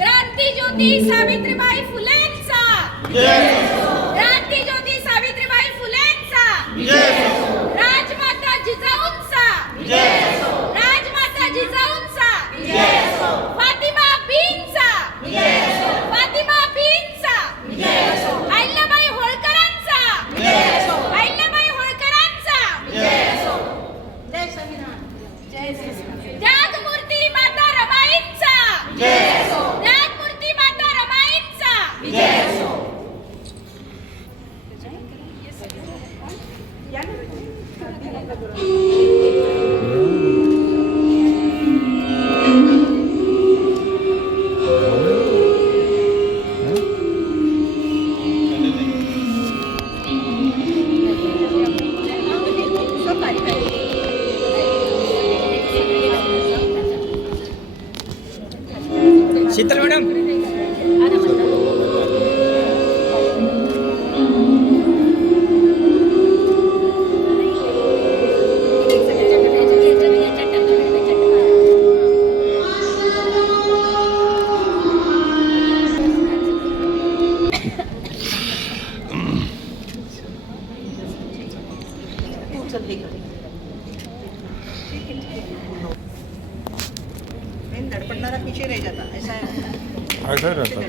क्रांती ज्योती सावित्रीबाई फुलेंचा, क्रांती ज्योती सावित्रीबाई फुलेंचा, राजमाता जिजाऊंचा, राजमाता जिजाऊंचा, फातिमा बीनचा, फातिमा बीनचा, अहिल्याबाई होळकरांचा, अहिल्याबाई होळकरांचा, त्यागमूर्ती माता रमाईंचा, त्यागमूर्ती माता रमाईंचा, शीतल मॅडम धड़पड़ना पीछे रह जाता, ऐसा ऐसा रहता है।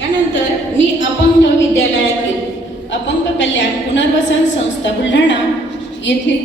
यानंतर मी अपंग विद्यालयातील अपंग कल्याण पुनर्वसन संस्था बुलढाणा येथील